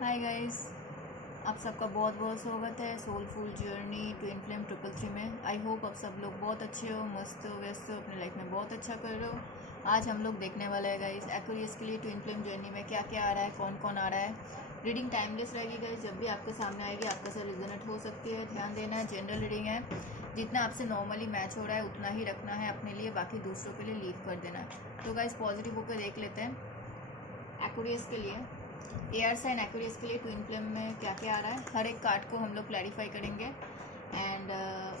Hi guys, आप सबका बहुत बहुत स्वागत है सोलफुल जर्नी ट्विन फ्लेम 333 में। आई होप आप सब लोग बहुत अच्छे हो, मस्त हो, व्यस्त हो, अपने लाइफ में बहुत अच्छा कर रहे हो। आज हम लोग देखने वाले हैं गाइस एक्वेरियस के लिए ट्विन फ्लेम जर्नी में क्या क्या आ रहा है, कौन कौन आ रहा है। रीडिंग टाइमलेस रहेगी गाइस, जब भी आपके सामने आएगी आपका से रिजनेट हो सकती है। ध्यान देना है, जनरल रीडिंग है, जितना आपसे नॉर्मली मैच हो रहा है उतना ही रखना है अपने लिए, बाकी दूसरों के लिए लीव कर देना है। तो गाइस पॉजिटिव होकर देख लेते हैं एक्वेरियस के लिए, एयर साइन एक्वेरियस के लिए ट्विन फ्लेम में क्या क्या आ रहा है। हर एक कार्ड को हम लोग क्लैरिफाई करेंगे एंड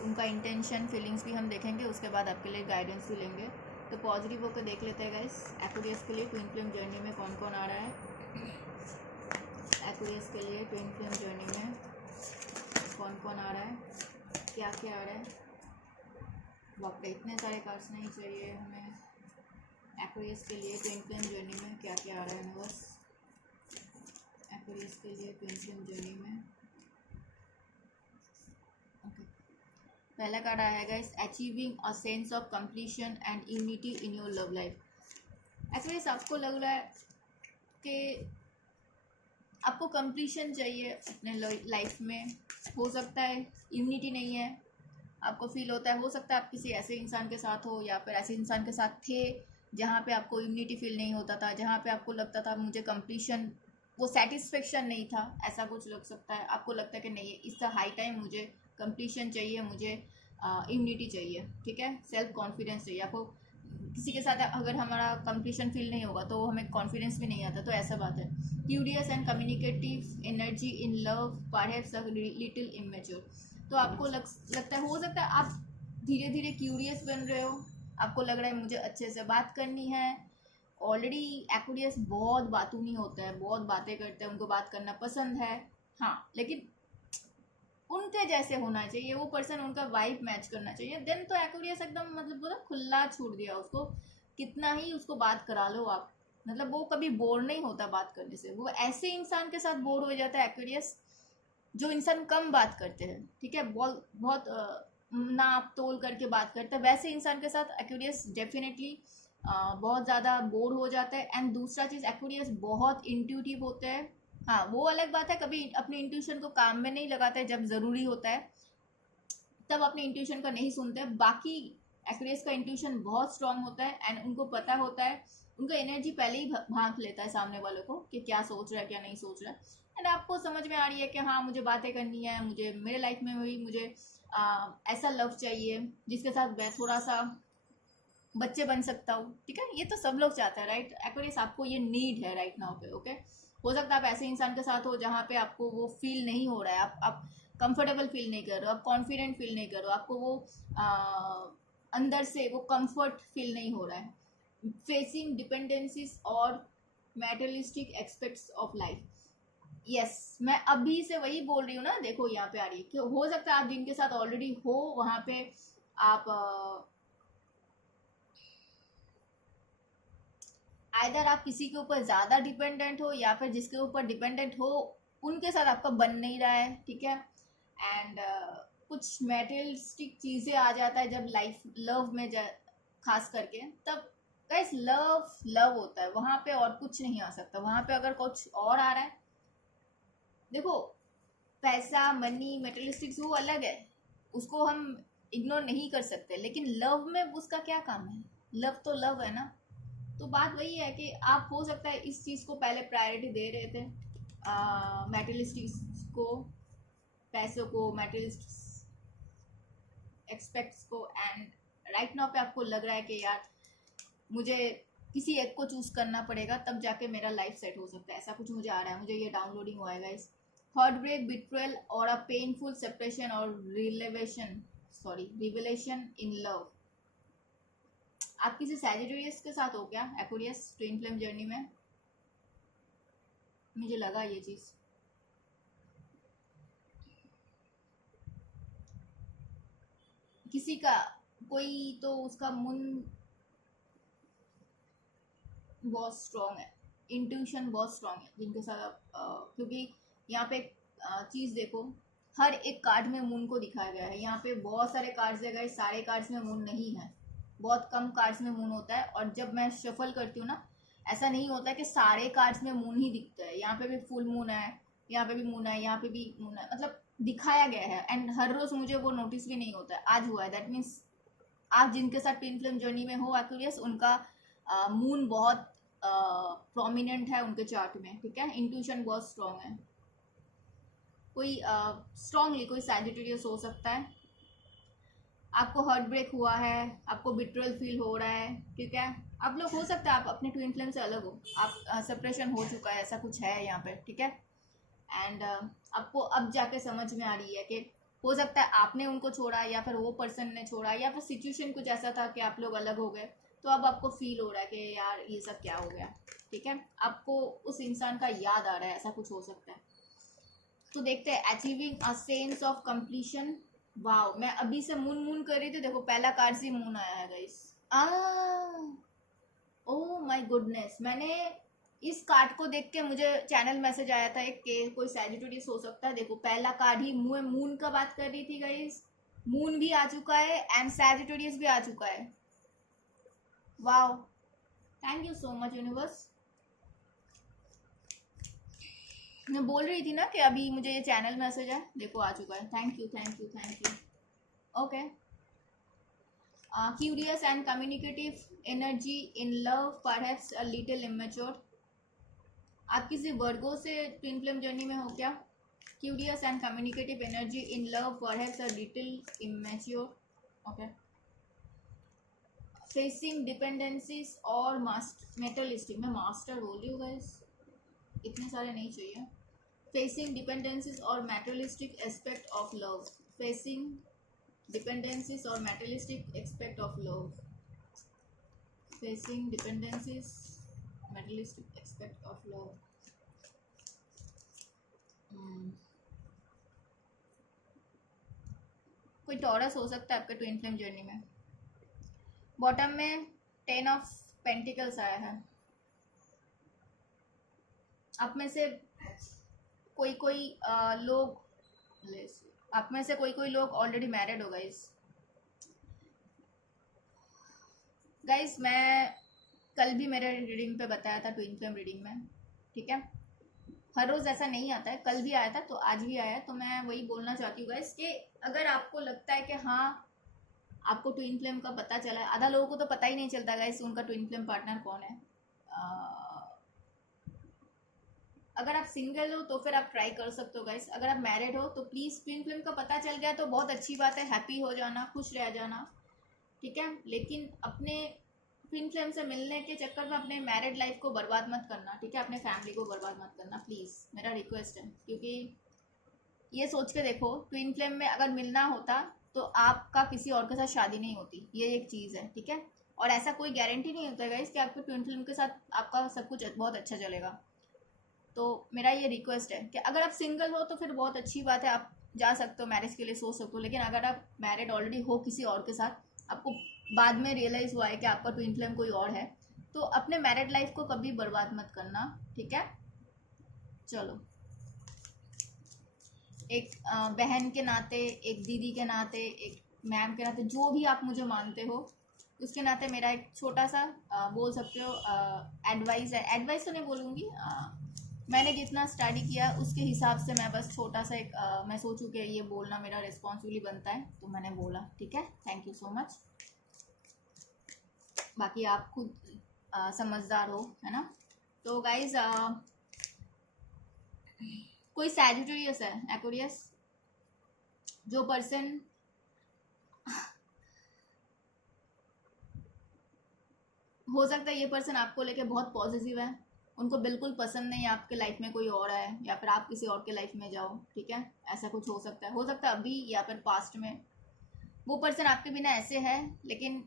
उनका इंटेंशन फीलिंग्स भी हम देखेंगे, उसके बाद आपके लिए गाइडेंस भी लेंगे। तो पॉजिटिव होकर देख लेते हैं गाइस एक्वेरियस के लिए ट्विन फ्लेम जर्नी में कौन कौन आ रहा है। एक्वेरियस के लिए ट्विन फ्लेम जर्नी में कौन कौन आ रहा है, क्या क्या आ रहा है। बाप रे, इतने सारे कार्ड्स नहीं चाहिए हमें। एक्वेरियस के लिए ट्विन फ्लेम जर्नी में क्या क्या आ रहा है बस। एक्वेरियस के लिए ट्विन फ्लेम जर्नी में ओके, पहला कार्ड आया है guys, achieving a sense of completion and unity in your love life. Aquarius आपको लग रहा है कि आपको कंप्लीशन चाहिए अपने लाइफ में। हो सकता है यूनिटी नहीं है, आपको फील होता है, हो सकता है आप किसी ऐसे इंसान के साथ हो या फिर ऐसे इंसान के साथ थे जहाँ पे आपको यूनिटी फील नहीं होता था, जहाँ पे आपको लगता था मुझे कंप्लीशन, वो सेटिस्फेक्शन नहीं था। ऐसा कुछ लग सकता है, आपको लगता है कि नहीं इट्स अ हाई टाइम, मुझे कंप्लीशन चाहिए, मुझे यूनिटी चाहिए, ठीक है, सेल्फ कॉन्फिडेंस चाहिए आपको। किसी के साथ अगर हमारा कंप्लीशन फील नहीं होगा तो हमें कॉन्फिडेंस भी नहीं आता, तो ऐसा बात है। Curious and communicative energy in love, perhaps a little immature. तो आपको लगता है, हो सकता है आप धीरे धीरे क्यूरियस बन रहे हो, आपको लग रहा है मुझे अच्छे से बात करनी है। ऑलरेडी एक्वेरियस बहुत बातूनी होता है, बहुत बातें करते हैं, उनको बात करना पसंद है। हाँ, लेकिन उनके जैसे होना चाहिए वो पर्सन, उनका वाइब मैच करना चाहिए। देन तो एक्वेरियस एकदम मतलब पूरा खुला छूट दिया उसको, कितना ही उसको बात करा लो आप, मतलब वो कभी बोर नहीं होता बात करने से। वो ऐसे इंसान के साथ बोर हो जाता है एक्वेरियस जो इंसान कम बात करते हैं, ठीक है, बहुत बहुत नाप तोल करके बात करते हैं, वैसे इंसान के साथ एक्वेरियस डेफिनेटली बहुत ज़्यादा बोर हो जाता है। एंड दूसरा चीज़, एक्वेरियस बहुत इंट्यूटिव होते हैं। हाँ, वो अलग बात है, कभी अपने इंट्यूशन को काम में नहीं लगाते, जब ज़रूरी होता है तब अपने इंट्यूशन का नहीं सुनते। बाकी एक्वेरियस का इंट्यूशन बहुत स्ट्रांग होता है एंड उनको पता होता है, उनका एनर्जी पहले ही भांप लेता है सामने वालों को कि क्या सोच रहा है क्या नहीं सोच रहा है। एंड आपको समझ में आ रही है कि हाँ मुझे बातें करनी है, मुझे मेरे लाइफ में भी मुझे ऐसा लव चाहिए जिसके साथ मैं थोड़ा सा बच्चे बन सकता हूँ, ठीक है। ये तो सब लोग चाहते हैं, राइट। एक्वेरियस आपको ये नीड है राइट नाउ पे, ओके। हो सकता है आप ऐसे इंसान के साथ हो जहाँ पे आपको वो फील नहीं हो रहा है, आप कंफर्टेबल फील नहीं कर रहे हो, आप कॉन्फिडेंट फील नहीं कर रहे हो, आपको वो अंदर से वो कंफर्ट फील नहीं हो रहा है। फेसिंग डिपेंडेंसीज और मेटलिस्टिक एस्पेक्ट्स ऑफ लाइफ। यस, मैं अभी से वही बोल रही हूँ ना, देखो यहाँ पे आ रही है कि हो सकता है आप जिनके साथ ऑलरेडी हो वहाँ पे आप आइदर आप किसी के ऊपर ज़्यादा डिपेंडेंट हो या फिर जिसके ऊपर डिपेंडेंट हो उनके साथ आपका बन नहीं रहा है, ठीक है। एंड कुछ मेटेरियलिस्टिक चीज़ें आ जाता है जब लाइफ लव में खास करके, तब गाइस लव लव होता है, वहाँ पे और कुछ नहीं आ सकता। वहाँ पे अगर कुछ और आ रहा है, देखो, पैसा मनी मेटेरियलिस्टिक्स वो अलग है, उसको हम इग्नोर नहीं कर सकते, लेकिन लव में उसका क्या काम है। लव तो लव है ना। तो बात वही है कि आप हो सकता है इस चीज़ को पहले प्रायोरिटी दे रहे थे, मेटेरियलिस्टिक्स को, पैसों को, मेटेरियलिस्ट एक्सपेक्ट्स को। एंड राइट नाउ पे आपको लग रहा है कि यार मुझे किसी एक को चूज करना पड़ेगा तब जाके मेरा लाइफ सेट हो सकता है, ऐसा कुछ मुझे आ रहा है। मुझे ये डाउनलोडिंग हुआ है गाइस। हार्ट ब्रेक, बिट्रेयल और अ पेनफुल सेपरेशन और रिवेलेशन इन लव। आप किसी सैजिटेरियस के साथ हो क्या एक्वेरियस ट्विन फ्लेम जर्नी में? मुझे लगा ये चीज़। किसी का कोई तो उसका मुन बहुत स्ट्रॉन्ग है, इंट्यूशन बहुत स्ट्रॉन्ग है जिनके साथ आप क्योंकि यहाँ पे चीज़ देखो, हर एक कार्ड में मून को दिखाया गया है। यहाँ पे बहुत सारे कार्ड्स है गाइस, सारे कार्ड्स में मून नहीं है, बहुत कम कार्ड्स में मून होता है। और जब मैं शफल करती हूँ ना, ऐसा नहीं होता है कि सारे कार्ड्स में मून ही दिखता है। यहाँ पे भी फुल मून है, यहाँ पे भी मून है, यहाँ पे भी मून है, मतलब दिखाया गया है। एंड हर रोज मुझे वो नोटिस भी नहीं होता है, आज हुआ है। दैट मीन्स आप जिनके साथ ट्विन फ्लेम जर्नी में हो एक्वेरियस, उनका मून बहुत प्रोमिनेंट है उनके चार्ट में, ठीक है। इंट्यूशन बहुत स्ट्रॉन्ग है। कोई स्ट्रॉन्गली कोई सैजिटेरियस हो सकता है, आपको हार्ट ब्रेक हुआ है, आपको बिट्रल फील हो रहा है, ठीक है। आप लोग हो सकता है आप अपने ट्विन फ्लेम से अलग हो, आप सेपरेशन हो चुका है, ऐसा कुछ है यहाँ पे, ठीक है। एंड आपको अब जाके समझ में आ रही है कि हो सकता है आपने उनको छोड़ा या फिर वो पर्सन ने छोड़ा या फिर सिचुएशन कुछ ऐसा था कि आप लोग अलग हो गए, तो अब आपको फील हो रहा है कि यार ये सब क्या हो गया, ठीक है। आपको उस इंसान का याद आ रहा है, ऐसा कुछ हो सकता है। तो देखते हैं achieving a sense of completion. Wow, मैं अभी से मून मून कर रही थी, देखो पहला कार्ड से मून आया है गाइस। ओह माय गुडनेस, मैंने इस कार्ड को देख के मुझे चैनल मैसेज आया था एक के कोई सैजिटेरियस हो सकता है। देखो पहला कार्ड ही मून का बात कर रही थी गाइस, मून भी आ चुका है एंड सैजिटेरियस भी आ चुका है। Wow, thank you so much universe. मैं बोल रही थी ना कि अभी मुझे ये चैनल मैसेज है, देखो आ चुका है। Thank you thank you thank you. Okay, curious and communicative energy in love, perhaps a little immature. आप किसी वर्गो से ट्विन फ्लेम जर्नी में हो क्या? Curious and communicative energy in love, perhaps a little immature. Okay, facing dependencies और मेटलिस्टिक, मैं master बोल रही हूँ गाइस, इतने सारे नहीं चाहिए। फेसिंग डिपेंडेंसीज और materialistic aspect of love, facing dependencies और materialistic aspect of love, facing dependencies materialistic aspect of love. कोई टॉरस हो सकता है आपके ट्विन फ्लेम जर्नी में। बॉटम में 10 ऑफ पेंटिकल्स आया है। आप में से कोई कोई लोग आप में से कोई कोई लोग ऑलरेडी मैरिड हो गाइस। मैं कल भी मेरे रीडिंग पे बताया था, ट्विन फ्लेम रीडिंग में, ठीक है। हर रोज़ ऐसा नहीं आता है, कल भी आया था तो आज भी आया है। तो मैं वही बोलना चाहती हूँ गाइस कि अगर आपको लगता है कि हाँ आपको ट्विन फ्लेम का पता चला है, आधा लोगों को तो पता ही नहीं चलता गाइस उनका ट्विन फ्लेम पार्टनर कौन है। अगर आप सिंगल हो तो फिर आप ट्राई कर सकते हो गाइस। अगर आप मैरिड हो तो प्लीज़, ट्विन फ्लेम का पता चल गया तो बहुत अच्छी बात है, हैप्पी हो जाना, खुश रह जाना, ठीक है। लेकिन अपने ट्विन फ्लेम से मिलने के चक्कर में अपने मैरिड लाइफ को बर्बाद मत करना, ठीक है। अपने फैमिली को बर्बाद मत करना प्लीज़, मेरा रिक्वेस्ट है। क्योंकि ये सोच के देखो, ट्विन फ्लेम में अगर मिलना होता तो आपका किसी और के साथ शादी नहीं होती, ये एक चीज़ है, ठीक है। और ऐसा कोई गारंटी नहीं होता है कि आपके ट्विन फ्लेम के साथ आपका सब कुछ बहुत अच्छा चलेगा। तो मेरा ये रिक्वेस्ट है कि अगर आप सिंगल हो तो फिर बहुत अच्छी बात है, आप जा सकते हो मैरिज के लिए, सोच सकते हो। लेकिन अगर आप मैरिड ऑलरेडी हो किसी और के साथ, आपको बाद में रियलाइज़ हुआ है कि आपका ट्विन फ्लेम कोई और है, तो अपने मैरिड लाइफ को कभी बर्बाद मत करना, ठीक है। चलो, एक बहन के नाते, एक दीदी के नाते, एक मैम के नाते, जो भी आप मुझे मानते हो उसके नाते मेरा एक छोटा सा बोल सकते हो एडवाइस है। एडवाइस तो नहीं बोलूँगी, मैंने जितना स्टडी किया उसके हिसाब से मैं बस छोटा सा एक मैं सोचूं कि ये बोलना मेरा रिस्पॉन्सिबिलिटी बनता है, तो मैंने बोला, ठीक है। Thank you so much. बाकी आप खुद समझदार हो, है ना। तो गाइज, कोई सैजिटेरियस है एक्वेरियस, जो पर्सन हो सकता है ये पर्सन आपको लेके बहुत पॉजिटिव है, उनको बिल्कुल पसंद नहीं आपके लाइफ में कोई और आए या फिर आप किसी और के लाइफ में जाओ, ठीक है। ऐसा कुछ हो सकता है, अभी या फिर पास्ट में वो पर्सन आपके बिना ऐसे है। लेकिन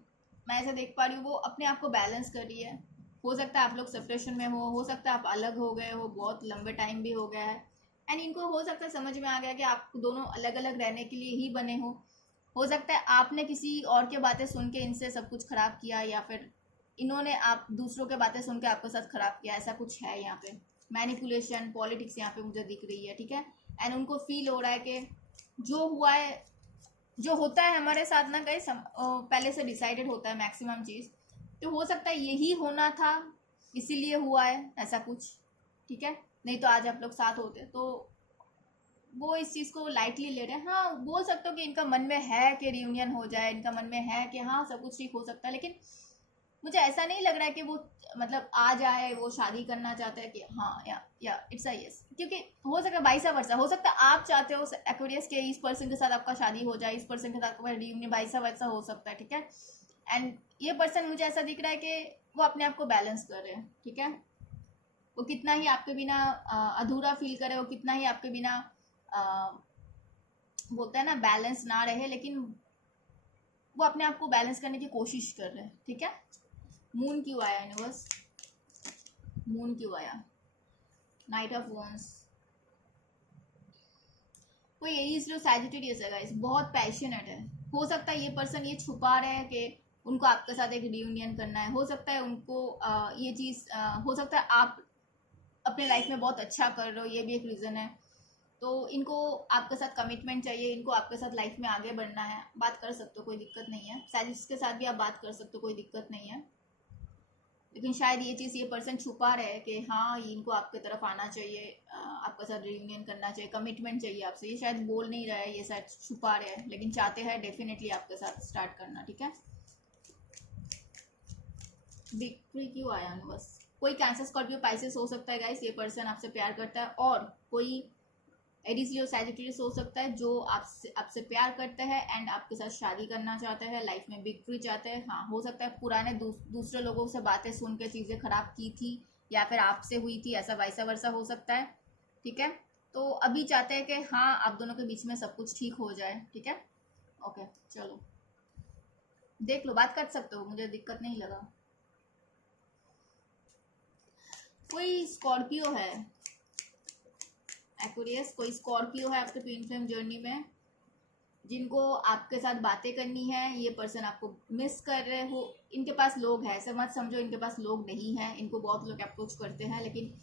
मैं ऐसा देख पा रही हूँ वो अपने आप को बैलेंस कर रही है। हो सकता है आप लोग सेपरेशन में हो सकता है आप अलग हो गए हो, बहुत लंबे टाइम भी हो गया है। एंड इनको हो सकता है समझ में आ गया कि आप दोनों अलग अलग रहने के लिए ही बने हो सकता है आपने किसी और के बातें सुन के इनसे सब कुछ खराब किया, या फिर इन्होंने आप दूसरों के बातें सुन के आपके साथ खराब किया, ऐसा कुछ है यहाँ पे। मैनिपुलेशन, पॉलिटिक्स यहाँ पे मुझे दिख रही है, ठीक है। एंड उनको फील हो रहा है कि जो हुआ है, जो होता है हमारे साथ ना गाइस, पहले से डिसाइडेड होता है मैक्सिमम चीज़। तो हो सकता है यही होना था, इसीलिए हुआ है ऐसा कुछ, ठीक है। नहीं तो आज आप लोग साथ होते। तो वो इस चीज़ को लाइटली ले रहे हैं। हाँ, बोल सकते हो कि इनका मन में है कि रियूनियन हो जाए, इनका मन में है कि हाँ सब कुछ ठीक हो सकता है, लेकिन मुझे ऐसा नहीं लग रहा है कि वो मतलब आ जाए, वो शादी करना चाहता है कि हाँ या इट्स अ यस। क्योंकि हो सकता है वाइस वर्सा, हो सकता है आप चाहते हो एक्वेरियस के इस पर्सन के साथ आपका शादी हो जाए, इस पर्सन के साथ आपका रियूनियन, वाइस वर्सा हो सकता है, ठीक है। एंड ये पर्सन मुझे ऐसा दिख रहा है कि वो अपने आप को बैलेंस कर रहे हैं, ठीक है। वो कितना ही आपके बिना अधूरा फील करे, वो कितना ही आपके बिना बोलता है ना बैलेंस ना रहे, लेकिन वो अपने आप को बैलेंस करने की कोशिश कर रहे हैं, ठीक है। मून क्यों आया यूनिवर्स, मून क्यों आया, नाइट ऑफ वॉन्स। कोई एरीज जो सैजिटेरियस है गाइस, बहुत पैशनेट है। हो सकता है ये पर्सन ये छुपा रहे हैं कि उनको आपके साथ एक रियूनियन करना है, हो सकता है उनको ये चीज़ हो सकता है आप अपने लाइफ में बहुत अच्छा कर रहे हो, ये भी एक रीज़न है। तो इनको आपके साथ कमिटमेंट चाहिए, इनको आपके साथ लाइफ में आगे बढ़ना है। बात कर सकते हो, कोई दिक्कत नहीं है, सैजिस के साथ भी आप बात कर सकते हो, कोई दिक्कत नहीं है। लेकिन शायद ये चीज़ ये पर्सन छुपा रहे हैं कि हाँ इनको आपके तरफ आना चाहिए, आपके साथ रियूनियन करना चाहिए, कमिटमेंट चाहिए आपसे। ये शायद बोल नहीं रहा है, ये शायद छुपा रहे हैं, लेकिन चाहते हैं डेफिनेटली आपके साथ स्टार्ट करना, ठीक है। बिग थ्री क्यों आया ना बस। कोई कैंसर स्कॉर्पियो पाइसेस हो सकता है गाइस, ये पर्सन आपसे प्यार करता है। और कोई एरीज लियो सैजिटेरियस हो सकता है जो आपसे प्यार करते हैं एंड आपके साथ शादी करना चाहते हैं, लाइफ में बिग फ्री चाहते हैं। हाँ, हो सकता है पुराने दूसरे लोगों से बातें सुन के चीज़ें खराब की थी, या फिर आपसे हुई थी, ऐसा वैसा वर्सा हो सकता है, ठीक है। तो अभी चाहते हैं कि हाँ आप दोनों के बीच में सब कुछ ठीक हो जाए, ठीक है। ओके चलो देख लो, बात कर सकते हो, मुझे दिक्कत नहीं लगा। कोई स्कॉर्पियो है एक्वेरियस, कोई स्कॉर्पियो है आपके ट्विन फ्लेम जर्नी में, जिनको आपके साथ बातें करनी है। ये पर्सन आपको मिस कर रहे हो, इनके पास लोग हैं, ऐसा मत समझो इनके पास लोग नहीं है। इनको बहुत लोग अप्रोच करते हैं, लेकिन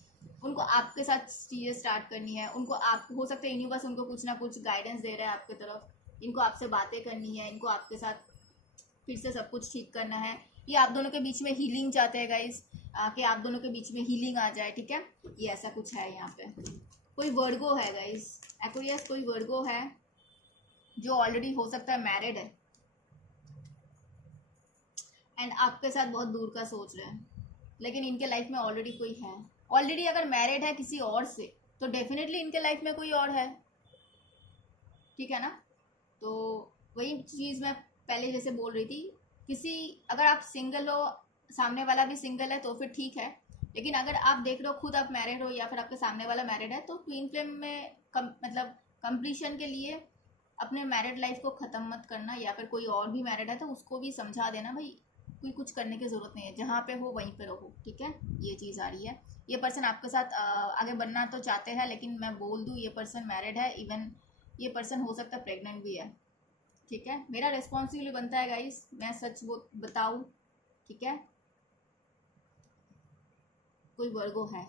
उनको आपके साथ चीज़ें स्टार्ट करनी है। उनको आप हो सकता है यूनिवर्स उनको कुछ ना कुछ गाइडेंस दे रहा है आपकी तरफ, इनको आपसे बातें करनी है, इनको आपके साथ फिर से सब कुछ ठीक करना है। ये आप दोनों के बीच में हीलिंग चाहते हैं गाइस, कि आप दोनों के बीच में हीलिंग आ जाए, ठीक है। ये ऐसा कुछ है यहाँ पे। कोई वर्गो है गाइस एक्वेरियस, कोई वर्गो है जो ऑलरेडी हो सकता है मैरिड है एंड आपके साथ बहुत दूर का सोच रहे हैं, लेकिन इनके लाइफ में ऑलरेडी कोई है। ऑलरेडी अगर मैरिड है किसी और से तो डेफिनेटली इनके लाइफ में कोई और है, ठीक है ना। तो वही चीज़ मैं पहले जैसे बोल रही थी, किसी अगर आप सिंगल हो, सामने वाला भी सिंगल है तो फिर ठीक है, लेकिन अगर आप देख रहे हो खुद आप मैरिड हो या फिर आपके सामने वाला मैरिड है, तो ट्विन फ्लेम में मतलब कंप्लीशन के लिए अपने मैरिड लाइफ को ख़त्म मत करना, या फिर कोई और भी मैरिड है तो उसको भी समझा देना भाई कोई कुछ करने की ज़रूरत नहीं है, जहाँ पे हो वहीं पे रहो, ठीक है। ये चीज़ आ रही है। ये पर्सन आपके साथ आगे बढ़ना तो चाहते हैं, लेकिन मैं बोल दूँ ये पर्सन मैरिड है, इवन ये पर्सन हो सकता है प्रेग्नेंट भी है, ठीक है। मेरा रिस्पॉन्सिबिलिटी बनता है गाइस मैं सच वो बताऊँ, ठीक है। कोई वर्गो है।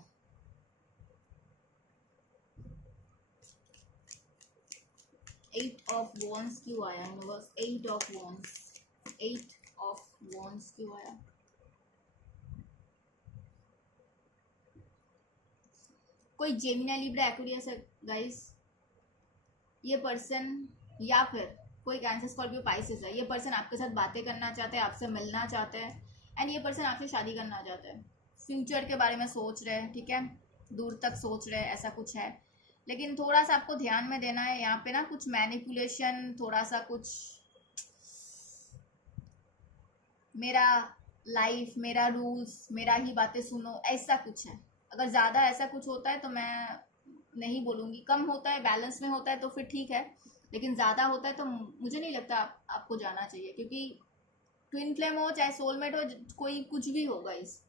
एट ऑफ वॉन्स क्यों आया universe, eight of wands, eight of wands क्यों आया। कोई जेमिनी लिब्रा एक्वेरियस है गाइस, ये पर्सन, या फिर कोई कैंसर स्कॉर्पियो पाइसेस है। ये पर्सन आपके साथ बातें करना चाहते हैं, आपसे मिलना चाहते हैं एंड ये पर्सन आपसे शादी करना चाहते हैं। फ्यूचर के बारे में सोच रहे हैं, ठीक है, दूर तक सोच रहे हैं, ऐसा कुछ है। लेकिन थोड़ा सा आपको ध्यान में देना है यहाँ पे ना, कुछ मैनिपुलेशन, थोड़ा सा कुछ मेरा लाइफ, मेरा रूल्स, मेरा ही बातें सुनो, ऐसा कुछ है। अगर ज़्यादा ऐसा कुछ होता है तो मैं नहीं बोलूँगी, कम होता है बैलेंस में होता है तो फिर ठीक है, लेकिन ज़्यादा होता है तो मुझे नहीं लगता आपको जाना चाहिए। क्योंकि ट्विन फ्लेम हो चाहे सोलमेट हो, कोई कुछ भी होगा इस,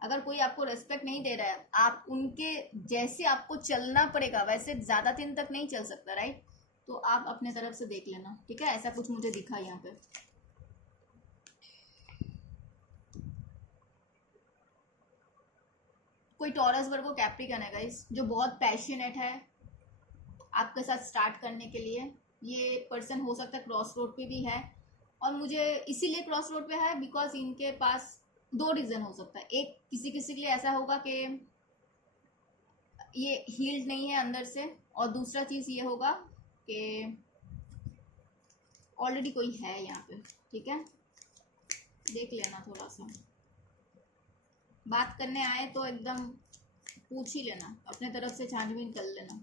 अगर कोई आपको रेस्पेक्ट नहीं दे रहा है, आप उनके जैसे आपको चलना पड़ेगा, वैसे ज़्यादा दिन तक नहीं चल सकता, राइट। तो आप अपने तरफ से देख लेना, ठीक है। ऐसा कुछ मुझे दिखा यहाँ पे। कोई टॉरस वर्गो कैप्रिकन है गाइस, जो बहुत पैशनेट है आपके साथ स्टार्ट करने के लिए। ये पर्सन हो सकता है क्रॉस रोड पे भी है, और मुझे इसीलिए क्रॉस रोड पे है बिकॉज इनके पास दो रीज़न हो सकता है। एक, किसी किसी के लिए ऐसा होगा कि ये हील्ड नहीं है अंदर से, और दूसरा चीज़ ये होगा कि ऑलरेडी कोई है यहाँ पे, ठीक है। देख लेना, थोड़ा सा बात करने आए तो एकदम पूछ ही लेना, अपने तरफ से छानबीन कर लेना।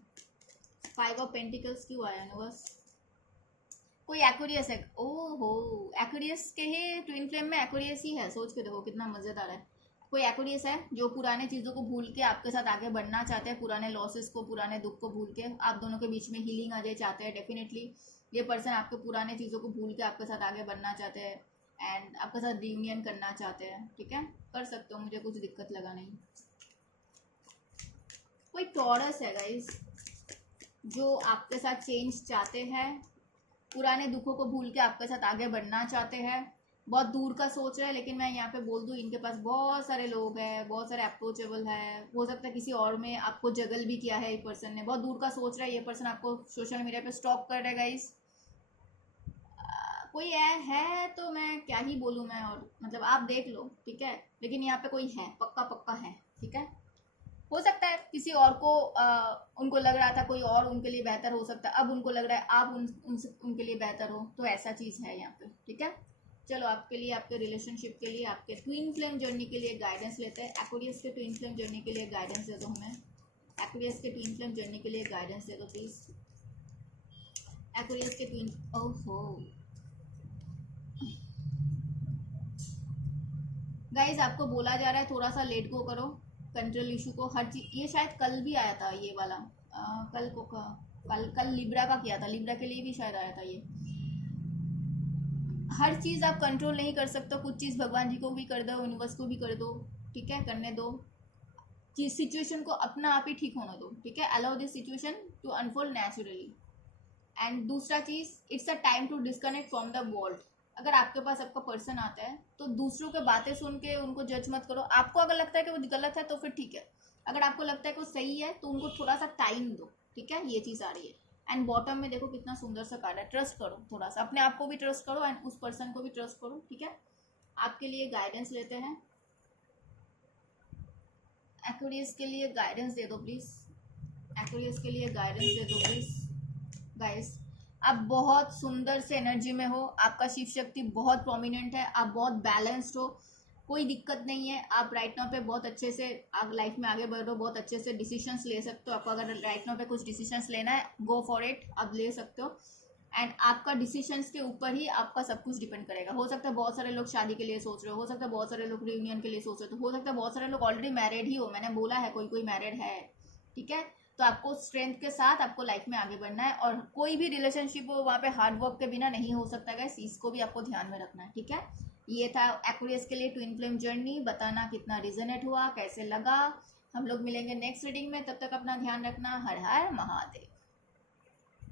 5 ऑफ पेंटिकल्स क्यों आया ना? बस कोई एक्वेरियस है, ओहो एक्वेरियस के ही ट्विन फ्लेम में एक्वेरियस ही है, सोच के देखो कितना मज़ेदार है। कोई एक्वेरियस है जो पुराने चीज़ों को भूल के आपके साथ आगे बढ़ना चाहते हैं, पुराने लॉसेस को, पुराने दुख को भूल के आप दोनों के बीच में हीलिंग आ जाए चाहते हैं। डेफिनेटली ये पर्सन आपके पुराने चीज़ों को भूल के आपके साथ आगे बढ़ना चाहते हैं एंड आपके साथ रियूनियन करना चाहते हैं, ठीक है। कर सकते हो, मुझे कुछ दिक्कत लगा नहीं। कोई टॉरस है गाइस जो आपके साथ चेंज चाहते हैं, पुराने दुखों को भूल के आपके साथ आगे बढ़ना चाहते हैं। बहुत दूर का सोच रहे हैं, लेकिन मैं यहाँ पे बोल दूँ इनके पास बहुत सारे लोग हैं, बहुत सारे अप्रोचेबल है। हो सकता है किसी और में आपको जगल भी किया है ये पर्सन ने। बहुत दूर का सोच रहा है ये पर्सन, आपको सोशल मीडिया पे स्टॉक कर रहा है गाइस। कोई है तो मैं क्या ही बोलूँ मैं, और मतलब आप देख लो, ठीक है। लेकिन यहाँ पे कोई है, पक्का पक्का है, ठीक है। हो सकता है किसी और को उनको लग रहा था कोई और उनके लिए बेहतर हो सकता है, अब उनको लग रहा है आप उनके लिए बेहतर हो, तो ऐसा चीज़ है यहाँ पे, ठीक है। चलो आपके लिए, आपके रिलेशनशिप के लिए, आपके ट्विन फ्लेम जर्नी के लिए गाइडेंस लेते हैं। एक्वेरियस के ट्विन फ्लेम जर्नी के लिए गाइडेंस दे दो हमें। एक्वेरियस के ट्विन फ्लेम जर्नी के लिए गाइडेंस दे दो प्लीज। एक्वेरियस के ट्विन, ओहो गाइज आपको बोला जा रहा है थोड़ा सा लेट गो करो कंट्रोल इशू को, हर चीज। ये शायद कल भी आया था ये वाला, कल लिब्रा का किया था, लिब्रा के लिए भी शायद आया था ये। हर चीज़ आप कंट्रोल नहीं कर सकते, कुछ चीज़ भगवान जी को भी कर दो, यूनिवर्स को भी कर दो, ठीक है। करने दो चीज, सिचुएशन को अपना आप ही ठीक होने दो, ठीक है। Allow this situation to unfold naturally. And दूसरा चीज़, it's a time to disconnect from the world. अगर आपके पास आपका पर्सन आता है तो दूसरों के बातें सुन के उनको जज मत करो। आपको अगर लगता है कि वो गलत है तो फिर ठीक है, अगर आपको लगता है कि वो सही है तो उनको थोड़ा सा टाइम दो, ठीक है। ये चीज़ आ रही है। एंड बॉटम में देखो कितना सुंदर सा कार्ड है, ट्रस्ट करो, थोड़ा सा अपने आप को भी ट्रस्ट करो एंड उस पर्सन को भी ट्रस्ट करो, ठीक है। आपके लिए गाइडेंस लेते हैं। एक्वेरियस के लिए गाइडेंस दे दो प्लीज। एक्वेरियस के लिए गाइडेंस दे दो प्लीज। गाइस आप बहुत सुंदर से एनर्जी में हो, आपका शिव शक्ति बहुत प्रोमिनेंट है, आप बहुत बैलेंस्ड हो, कोई दिक्कत नहीं है। आप राइट नाउ पे बहुत अच्छे से आप लाइफ में आगे बढ़ रहे हो, बहुत अच्छे से डिसीजंस ले सकते हो। आपको अगर राइट नाउ पे कुछ डिसीजंस लेना है, गो फॉर इट, आप ले सकते हो। एंड आपका डिसीजंस के ऊपर ही आपका सब कुछ डिपेंड करेगा। हो सकता है बहुत सारे लोग शादी के लिए सोच रहे हो सकता है बहुत सारे लोग रियूनियन के लिए सोच रहे हो सकता है बहुत सारे लोग ऑलरेडी मैरिड ही हो, मैंने बोला है कोई कोई मैरिड है, ठीक है। तो आपको स्ट्रेंथ के साथ आपको लाइफ में आगे बढ़ना है, और कोई भी रिलेशनशिप हो वहाँ पे हार्ड वर्क के बिना नहीं हो सकता है, इसको भी आपको ध्यान में रखना है, ठीक है। ये था एक्वेरियस के लिए ट्विन फ्लेम जर्नी। बताना कितना रिजोनेट हुआ, कैसे लगा। हम लोग मिलेंगे नेक्स्ट रीडिंग में, तब तक अपना ध्यान रखना। हर हर महादेव।